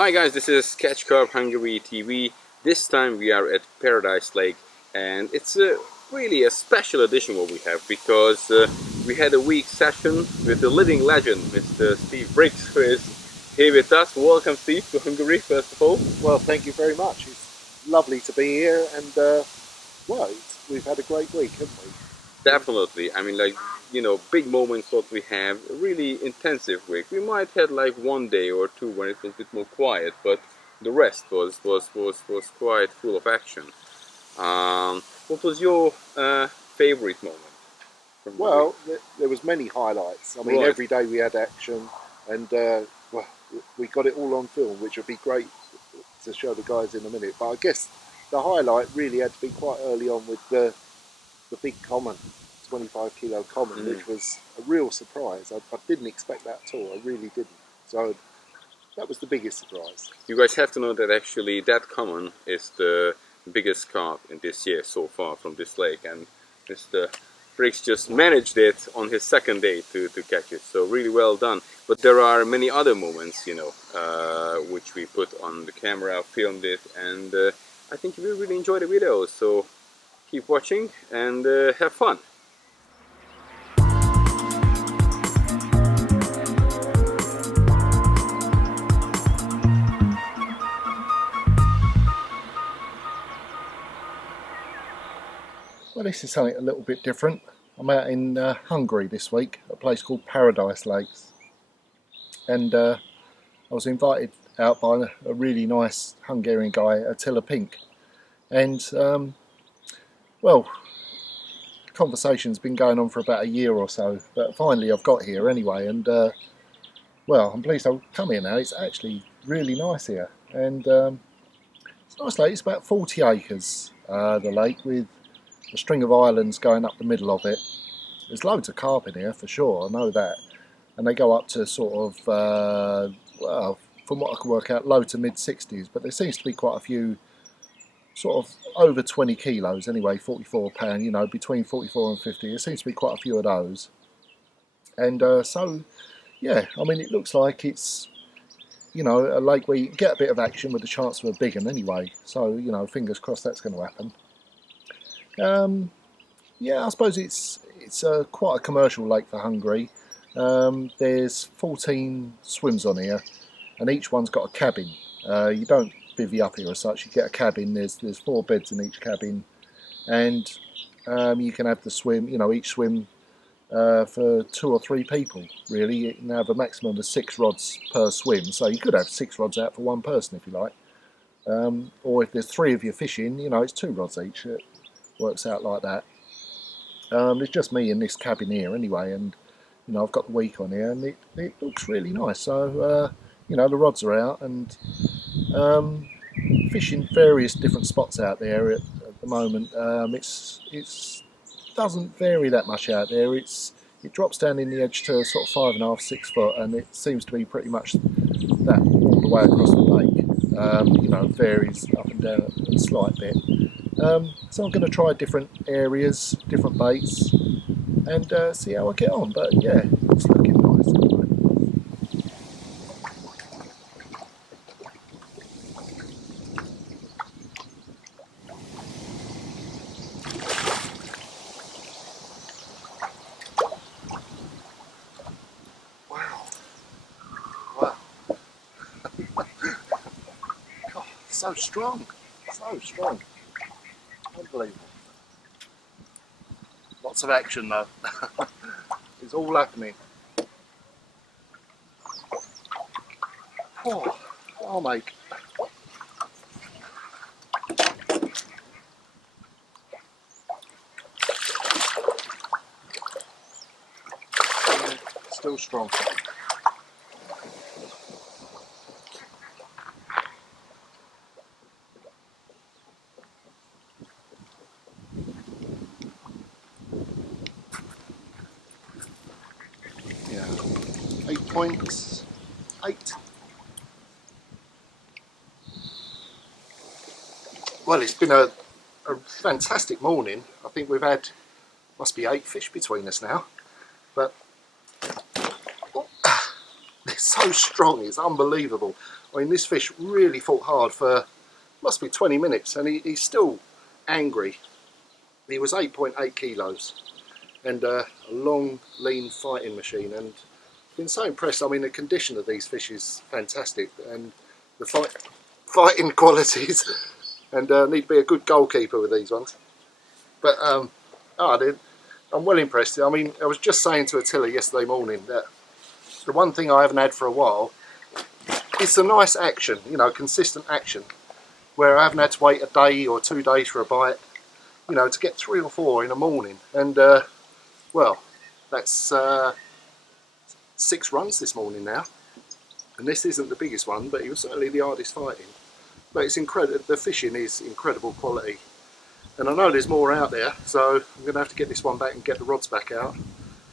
Hi guys, this is Catch Carp Hungary TV. This time we are at Paradise Lake, and it's really a special edition what we have, because we had a week session with the living legend, Mr. Steve Briggs, who is here with us. Welcome, Steve, to Hungary, first of all. Well, thank you very much. It's lovely to be here, and we've had a great week, haven't we? Definitely. I mean, big moments what we have, a really intensive week. We might have like one day or two when it was a bit more quiet, but the rest was quite full of action. What was your favorite moment from the Well, week? there was many highlights. I mean, Right. every day we had action, and we got it all on film, which would be great to show the guys in a minute. But I guess the highlight really had to be quite early on with the big common, 25 kilo common, which was a real surprise. I didn't expect that at all. I really didn't. So that was the biggest surprise. You guys have to know that actually that common is the biggest carp in this year so far from this lake, and Mr. Briggs just managed it on his second day to catch it, so really well done. But there are many other moments, which we put on the camera, filmed it, and I think you will really enjoy the video, so keep watching and have fun. Well, this is something a little bit different. I'm out in Hungary this week, at a place called Paradise Lakes, and I was invited out by a really nice Hungarian guy, Attila Pink, and well, the conversation's been going on for about a year or so, but finally I've got here anyway, and well, I'm pleased I've come here now. It's actually really nice here, and it's a nice lake. It's about 40 acres, the lake, with a string of islands going up the middle of it. There's loads of carp in here for sure, I know that, and they go up to sort of well, from what I can work out, low to mid 60s, but there seems to be quite a few sort of over 20 kilos anyway, 44 pound, between 44 and 50. There seems to be quite a few of those, and so yeah, I mean, it looks like it's a lake where you get a bit of action with the chance of a big one anyway, so fingers crossed that's going to happen. Yeah, I suppose it's quite a commercial lake for Hungary. There's 14 swims on here, and each one's got a cabin. You don't bivvy up here as such. You get a cabin. There's 4 beds in each cabin, and you can have the swim. Each swim for 2 or 3 people. Really, you can have a maximum of 6 rods per swim. So you could have 6 rods out for one person if you like. Or if there's 3 of you fishing, it's 2 rods each. It works out like that. It's just me in this cabin here anyway, and I've got the week on here, and it looks really nice. So the rods are out, and fishing various different spots out there at the moment. It doesn't vary that much out there. It drops down in the edge to sort of 5.5, 6 foot, and it seems to be pretty much that all the way across the lake. Varies up and down a slight bit. So I'm going to try different areas, different baits, and see how I get on. But yeah, it's looking nice at the moment. Wow. God, so strong. Unbelievable. Lots of action though. It's all happening. Oh mate. Yeah, still strong. Yeah, 8.8. Well, it's been a fantastic morning. I think we've had, must be 8 fish between us now. But so strong, it's unbelievable. I mean, this fish really fought hard for, must be 20 minutes, and he's still angry. He was 8.8 kilos, and a long, lean fighting machine, and I've been so impressed. I mean, the condition of these fish is fantastic, and the fighting qualities, and need to be a good goalkeeper with these ones. But I'm well impressed. I mean, I was just saying to Attila yesterday morning that the one thing I haven't had for a while is a nice action, you know, consistent action, where I haven't had to wait a day or 2 days for a bite, you know, to get 3 or 4 in the morning. And well, that's 6 runs this morning now, and this isn't the biggest one, but he was certainly the hardest fighting. But it's incredible. The fishing is incredible quality, and I know there's more out there, so I'm going to have to get this one back and get the rods back out,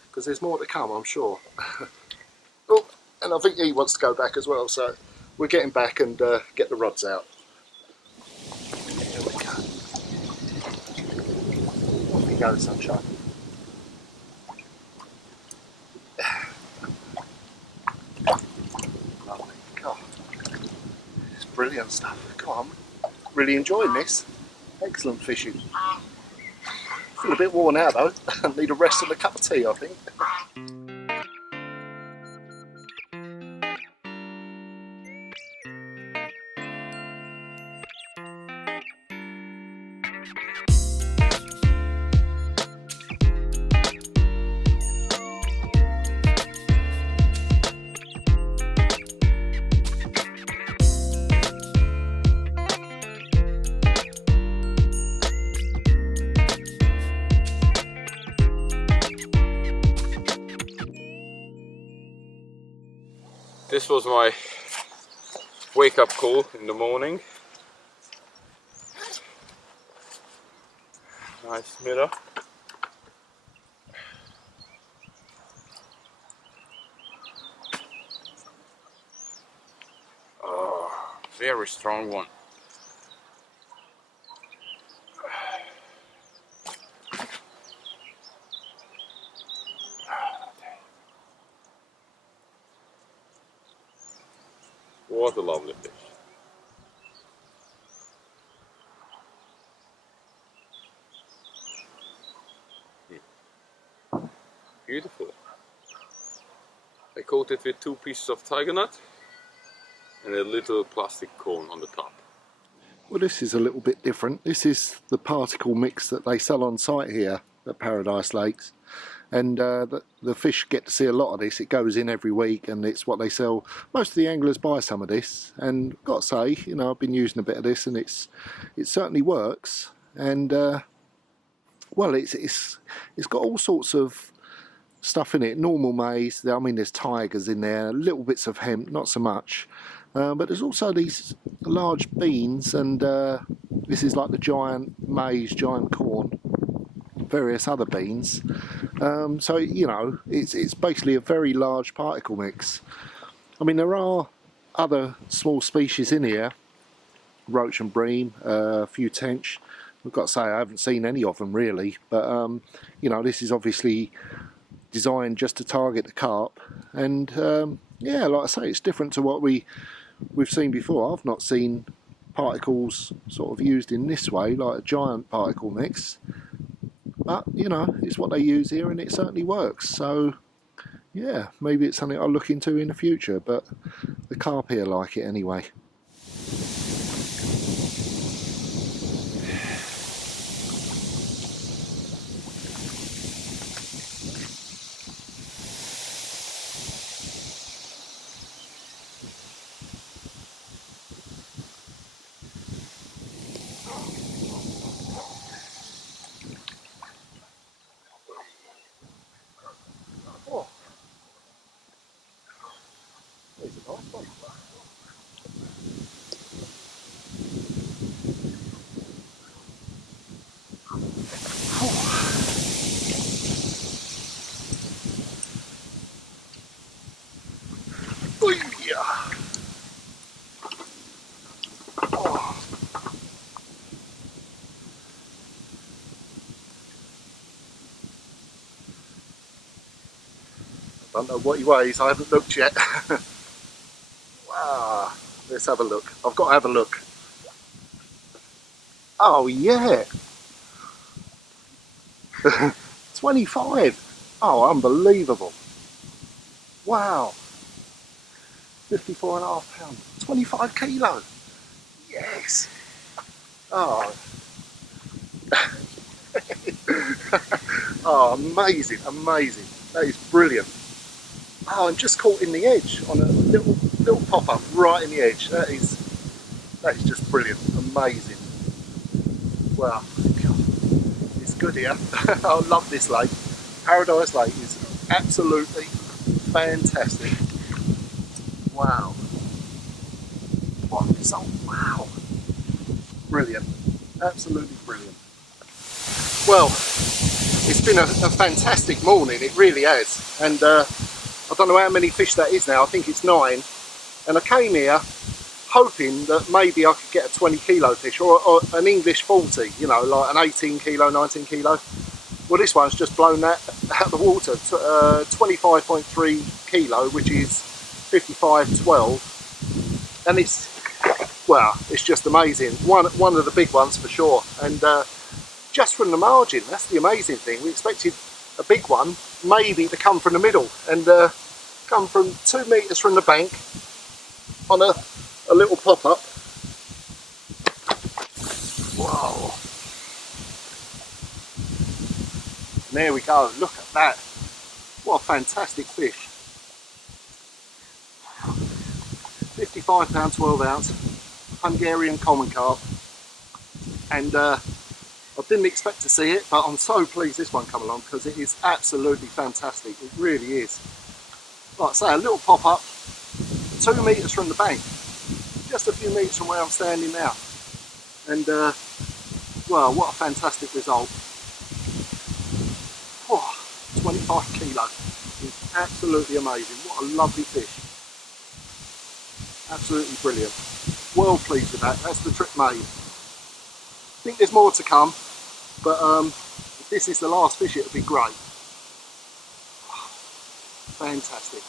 because there's more to come, I'm sure. Oh, and I think he wants to go back as well, so we're getting back and get the rods out. Here we go. Off you go, sunshine. Lovely. God, it's brilliant stuff. God, I'm really enjoying this. Excellent fishing. Feel a bit worn out though. Need a rest and a cup of tea, I think. This was my wake-up call in the morning. Nice mirror. Oh, very strong one. What a lovely fish. Beautiful. I coated it with 2 pieces of tiger nut and a little plastic cone on the top. Well, this is a little bit different. This is the particle mix that they sell on site here at Paradise Lakes, and the fish get to see a lot of this. It goes in every week, and it's what they sell. Most of the anglers buy some of this, and I've got to say, you know, I've been using a bit of this, and it certainly works. And well, it's got all sorts of stuff in it. Normal maize. I mean, there's tigers in there, little bits of hemp, not so much. But there's also these large beans, and this is like the giant maize, giant corn, various other beans. So, you know, it's basically a very large particle mix. I mean, there are other small species in here, roach and bream, a few tench. I've got to say, I haven't seen any of them really, but you know, this is obviously designed just to target the carp, and yeah, like I say, it's different to what we've seen before. I've not seen particles sort of used in this way, like a giant particle mix, but you know, it's what they use here, and it certainly works. So yeah, maybe it's something I'll look into in the future, but the carp here like it anyway. I don't know what he weighs, I haven't looked yet. Let's have a look. I've got to have a look. Oh yeah, 25. Oh, unbelievable. Wow, 54.5 pounds, 25 kilo. Yes. Oh, oh, amazing, amazing. That is brilliant. Oh, and just caught in the edge on a little pop up right in the edge. That is just brilliant, amazing. Wow, God, it's good here. I love this lake. Paradise Lake is absolutely fantastic. Wow, what a result! Wow, brilliant, absolutely brilliant. Well, it's been a fantastic morning. It really has, and I don't know how many fish that is now. I think it's 9. And I came here hoping that maybe I could get a 20 kilo fish or an English 40, you know, like an 18 kilo, 19 kilo. Well, this one's just blown that out of the water, 25.3 kilo, which is 55.12. And it's, well, it's just amazing. One of the big ones for sure. And just from the margin, that's the amazing thing. We expected a big one, maybe to come from the middle and come from 2 meters from the bank on a little pop-up. Whoa. And there we go, look at that. What a fantastic fish. 55 pound 12 ounce Hungarian common carp. And I didn't expect to see it, but I'm so pleased this one come along because it is absolutely fantastic. It really is. Like I say, a little pop-up, 2 meters from the bank. Just a few meters from where I'm standing now. And well, what a fantastic result. Oh, 25 kilo. It's absolutely amazing. What a lovely fish. Absolutely brilliant. Well pleased with that. That's the trip made. I think there's more to come, but if this is the last fish, it'll be great. Fantastic.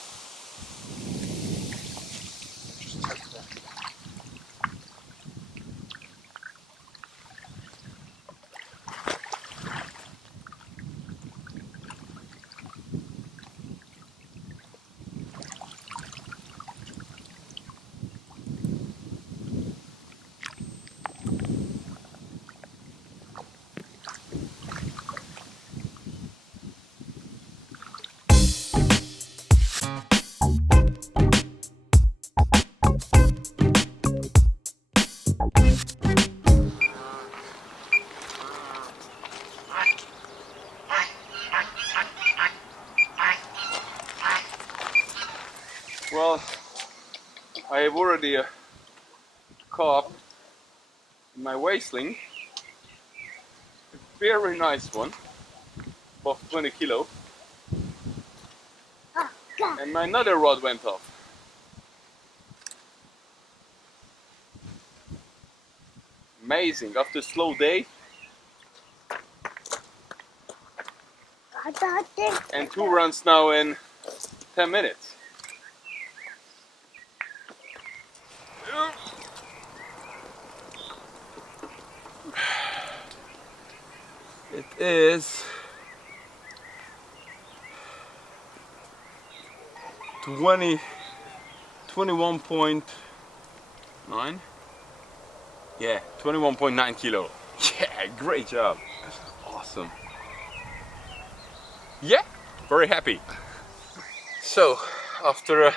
Well, I have already caught in my waistling a very nice one, about 20 kilo, and my another rod went off. Amazing, after a slow day and 2 runs now in 10 minutes. It is 21.9. Yeah, 21.9 kilo. Yeah, great job. Awesome. Yeah, very happy. So, after a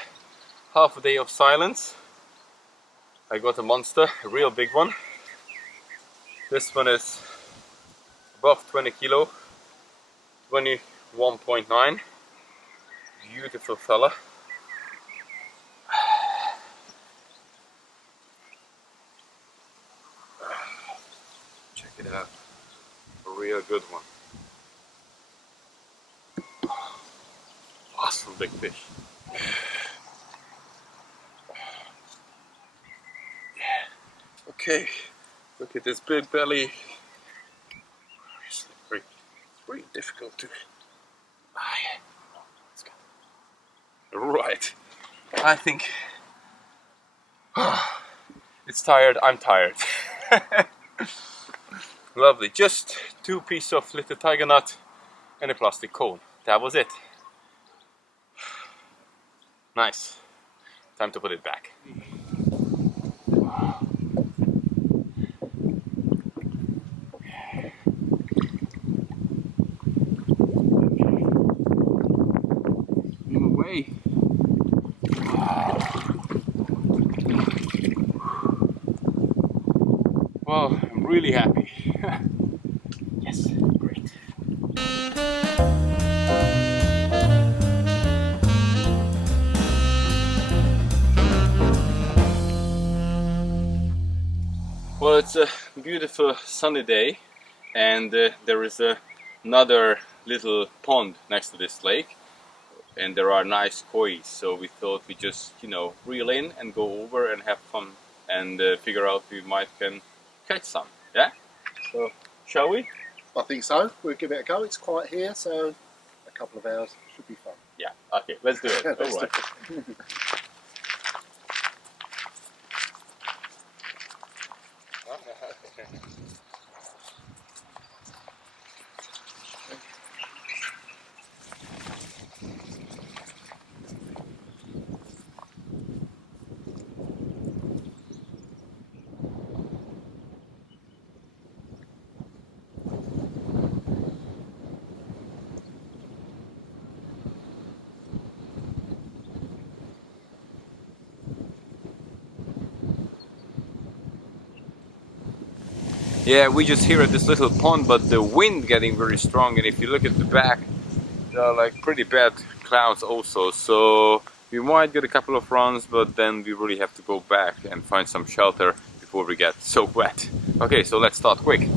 half a day of silence, I got a monster, a real big one. This one is above 20 kilo, 21.9. Beautiful fella. Check it out. A real good one. Awesome big fish. Okay, look at this big belly. It's very difficult to. Ah, yeah. Let's go. Right. I think It's tired, I'm tired. Lovely, just 2 pieces of little tiger nut and a plastic cone. That was it. Nice. Time to put it back. Move away. Well, I'm really happy. Yes, great. Well, it's a beautiful sunny day, and there is another little pond next to this lake, and there are nice koi. So we thought we just, reel in and go over and have fun and figure out if we might can catch some. Yeah. So shall we? I think so. We'll give it a go. It's quiet here, so a couple of hours should be fun. Yeah. Okay. Let's do it. Let's All right. do it. Yeah, we just here at this little pond, but the wind getting very strong, and if you look at the back, there are like pretty bad clouds also, so we might get a couple of runs, but then we really have to go back and find some shelter before we get so wet. Okay, so let's start quick.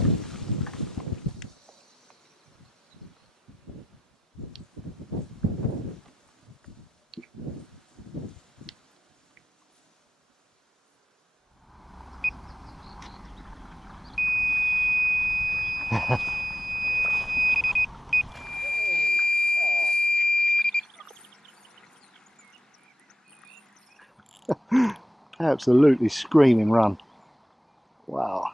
Absolutely screaming run. Wow.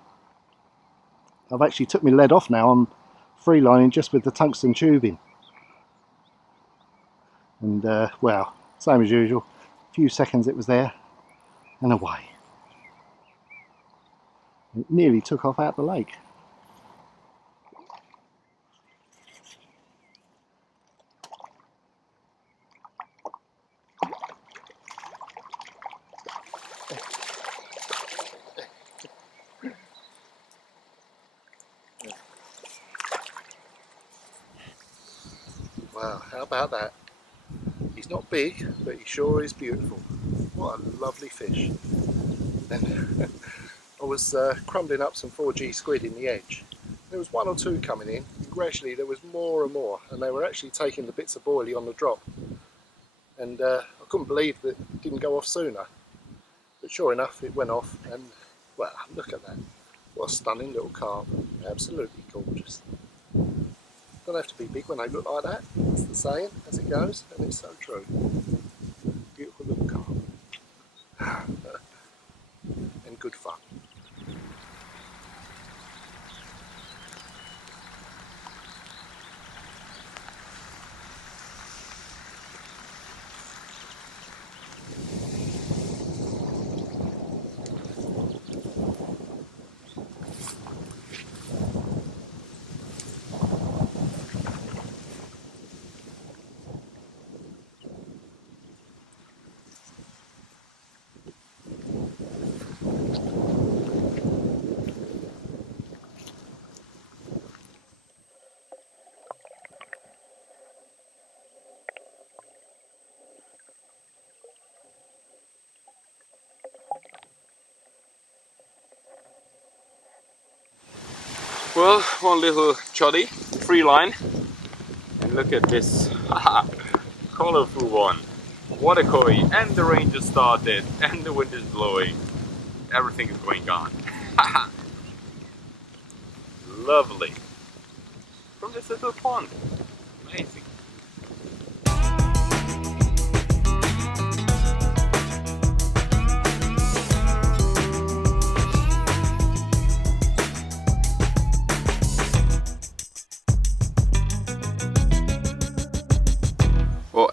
I've actually took my lead off now. I'm freelining just with the tungsten tubing. And well, same as usual. A few seconds it was there and away. It nearly took off out the lake. Wow, how about that? He's not big, but he sure is beautiful. What a lovely fish. Then I was crumbling up some 4G squid in the edge. There was 1 or 2 coming in, and gradually there was more and more, and they were actually taking the bits of boilie on the drop. And I couldn't believe that it didn't go off sooner. But sure enough, it went off, and well, look at that. What a stunning little carp. Absolutely gorgeous. Don't have to be big when they look like that. That's the saying as it goes, and it's so true. Beautiful little carp. And good fun. Well, one little choddy, free line, and look at this colorful one. What a koi, and the rain just started, and the wind is blowing. Everything is going on. Lovely. From this little pond. Amazing.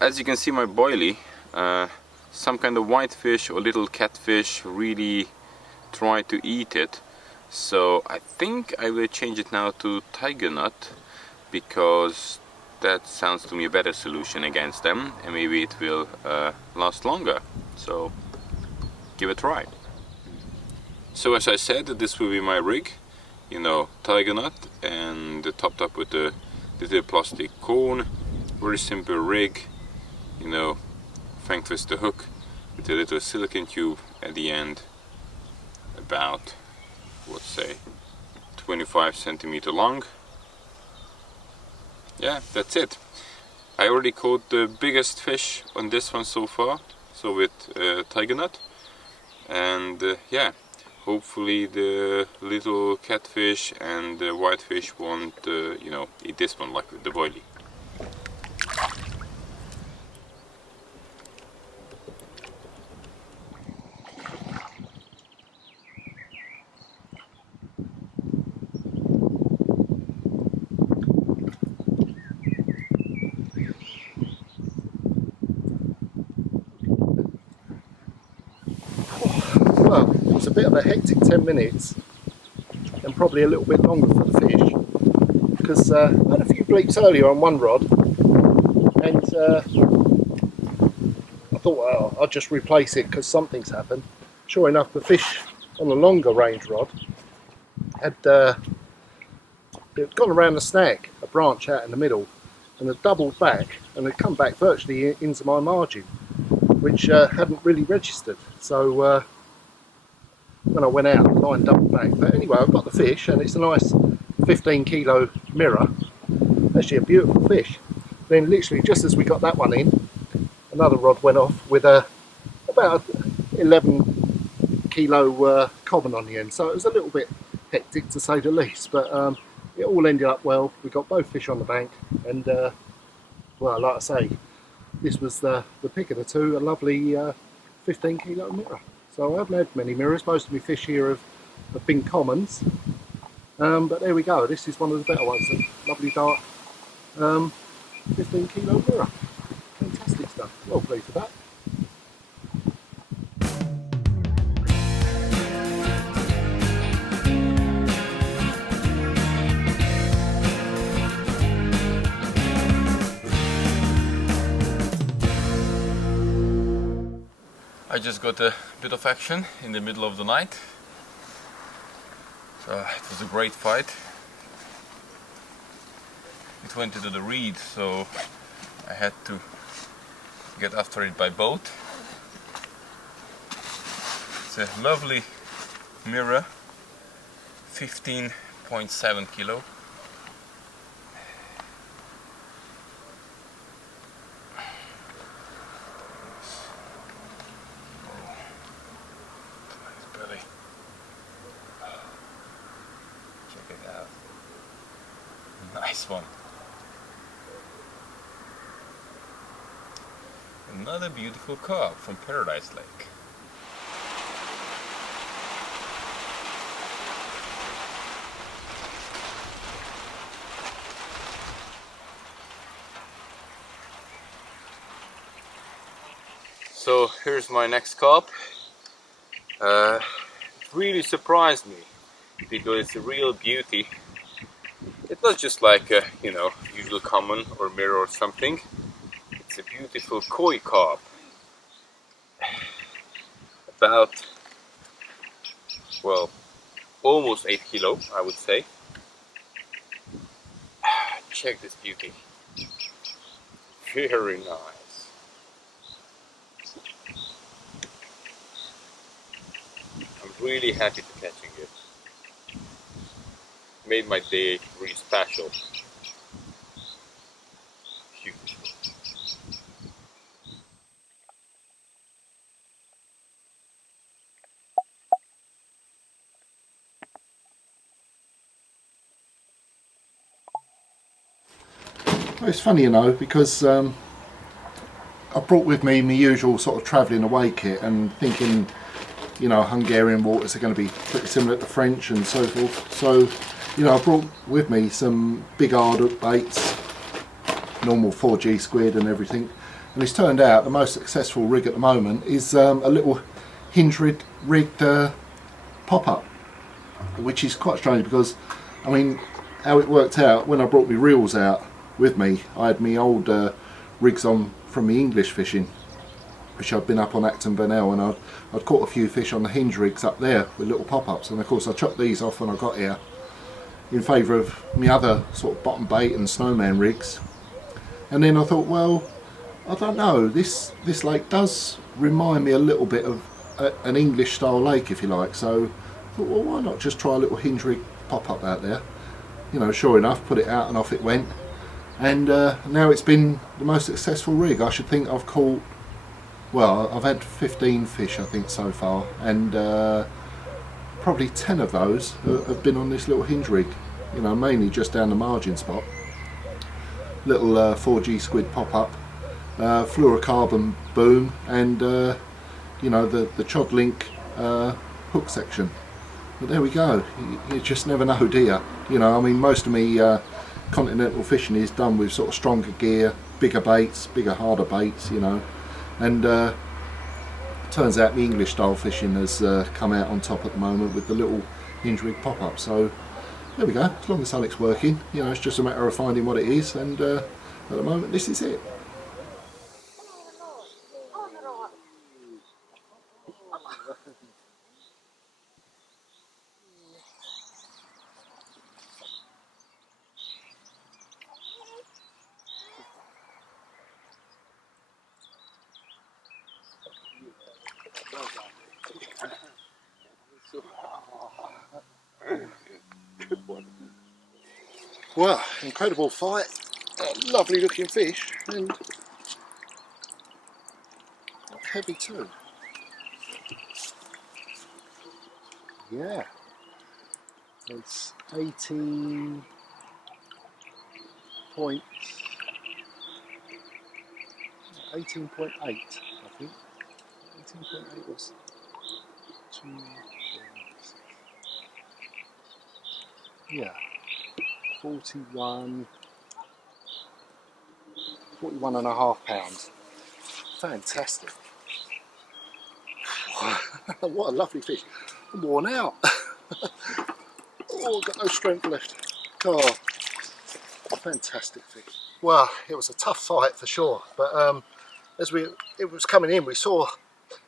as you can see, my boilie, some kind of whitefish or little catfish really try to eat it. So I think I will change it now to tiger nut, because that sounds to me a better solution against them, and maybe it will last longer. So give it a try. So as I said, this will be my rig, you know, tiger nut, and topped up with a little plastic cone. Very simple rig, you know, fang twist the hook with a little silicone tube at the end, about, let's say, 25 centimeter long. Yeah, that's it. I already caught the biggest fish on this one so far, so with tiger nut, and yeah, hopefully the little catfish and the whitefish won't, you know, eat this one like with the boilie. Well, it was a bit of a hectic 10 minutes and probably a little bit longer for the fish, because I had a few bleeps earlier on one rod, and I thought, well, I'll just replace it because something's happened. Sure enough, the fish on the longer range rod had it gone around the snag, a branch out in the middle, and had doubled back and had come back virtually into my margin, which hadn't really registered. So when I went out, the line doubled back. But anyway, I've got the fish, and it's a nice 15 kilo mirror. Actually a beautiful fish. Then literally just as we got that one in, another rod went off with about 11 kilo common on the end. So it was a little bit hectic to say the least, but it all ended up well. We got both fish on the bank, and well, like I say, this was the pick of the two, a lovely 15 kilo mirror. So I haven't had many mirrors. Most of my fish here have been commons, but there we go. This is one of the better ones. A lovely dark 15 kilo mirror. Fantastic stuff. Well pleased with that. I just got a bit of action in the middle of the night. So it was a great fight. It went into the reed, so I had to get after it by boat. It's a lovely mirror, 15.7 kilo. Nice one. Another beautiful carp from Paradise Lake. So here's my next carp. It really surprised me because it's a real beauty. It's not just like a, you know, usual common or mirror or something. It's a beautiful koi carp. About, well, almost 8 kilo, I would say. Check this beauty. Very nice. I'm really happy to catching it. Made my day really special. Beautiful. Well, it's funny, you know, because I brought with me my usual sort of travelling away kit, and thinking, you know, Hungarian waters are going to be pretty similar to French and so forth. So, you know, I brought with me some big hard hook baits, normal 4G squid and everything, And it's turned out the most successful rig at the moment is a little hinge rigged pop-up, which is quite strange because, I mean, how it worked out, when I brought my reels out with me, I had my old rigs on from my English fishing, which I'd been up on Acton Burnell, and I'd caught a few fish on the hinge rigs up there with little pop-ups, and of course I chopped these off when I got here in favour of my other sort of bottom bait and snowman rigs. And then I thought, well, I don't know, this lake does remind me a little bit of an English style lake, if you like, so I thought, well, why not just try a little hinge rig pop-up out there. You know, sure enough, put it out and off it went, and now it's been the most successful rig. I should think I've caught, well, I've had 15 fish I think so far, and probably 10 of those have been on this little hinge rig, you know, mainly just down the margin spot. Little 4G squid pop-up, fluorocarbon boom, and you know, the chod link hook section. But there we go, you just never know, do you? You know, I mean, most of me continental fishing is done with sort of stronger gear, bigger baits, bigger, harder baits, you know, and turns out the English style fishing has come out on top at the moment with the little hinge rig pop-up. So there we go, as long as something's working, you know, it's just a matter of finding what it is, and at the moment this is it. Good one. Well, incredible fight, lovely looking fish, and heavy too. Yeah, it's 18 point, 18.8 I think. 18.8 was 2, yeah, 41 and a half pounds. Fantastic. What a lovely fish. I'm worn out. Oh, got no strength left. Oh, fantastic fish. Well, it was a tough fight for sure, but as it was coming in, we saw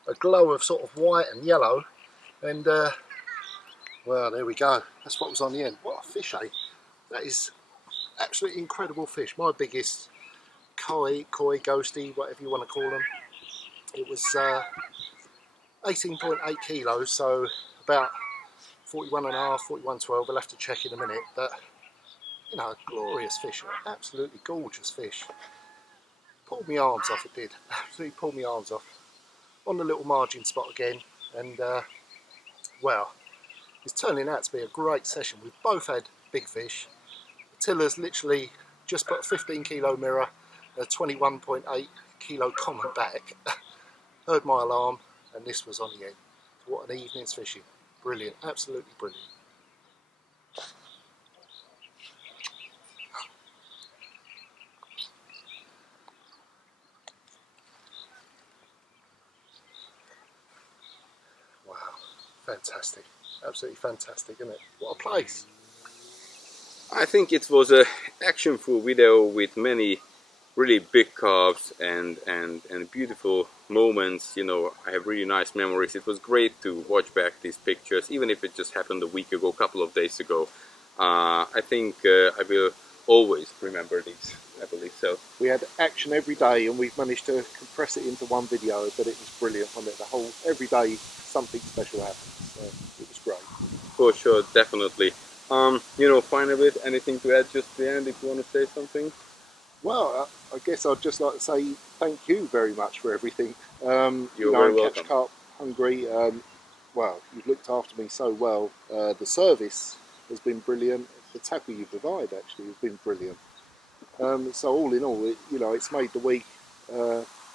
a glow of sort of white and yellow, and well, there we go. That's what was on the end. What a fish, eh? That is absolutely incredible fish. My biggest koi, ghosty, whatever you want to call them. It was 18.8 kilos, so about 41 and a half, 41.12. We'll have to check in a minute, but you know, glorious fish, absolutely gorgeous fish. Pulled my arms off, it did. Absolutely pulled my arms off. On the little margin spot again, and well, it's turning out to be a great session. We've both had big fish. Tiller's literally just put a 15 kilo mirror, a 21.8 kilo common back. Heard my alarm, and this was on the end. What an evening's fishing. Brilliant, absolutely brilliant. Wow, fantastic. Absolutely fantastic, isn't it? What a place. I think it was a action-full video with many really big carps and beautiful moments. You know, I have really nice memories. It was great to watch back these pictures, even if it just happened a week ago, a couple of days ago. I think I will always remember these, I believe so. We had action every day, and we've managed to compress it into one video, but it was brilliant, wasn't it? The whole, every day something special happened, so it was great. For sure, definitely. You know, finally, anything to add just to the end if you want to say something? Well, I guess I'd just like to say thank you very much for everything. You're very welcome. Catch Carp Hungry, well, you've looked after me so well. The service has been brilliant. The tackle you provide actually has been brilliant. So all in all, you know, it's made the week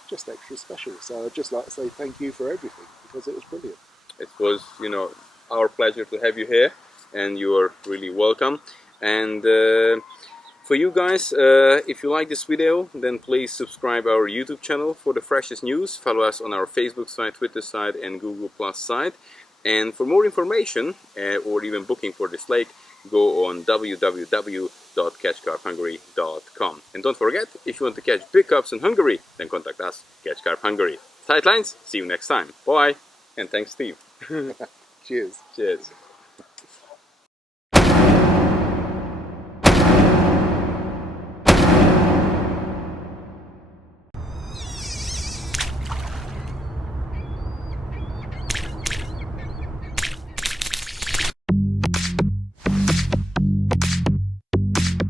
just extra special. So I'd just like to say thank you for everything, because it was brilliant. It was, you know, our pleasure to have you here, and you are really welcome. And For you guys, if you like this video, then please subscribe our YouTube channel for the freshest news. Follow us on our Facebook site, Twitter site, and Google Plus site. And for more information, or even booking for this lake, go on www.catchcarphungary.com. And don't forget, if you want to catch big carps in Hungary, then contact us, Catch Carp Hungary. Tight lines, see you next time. Bye! And thanks, Steve. Cheers. Cheers.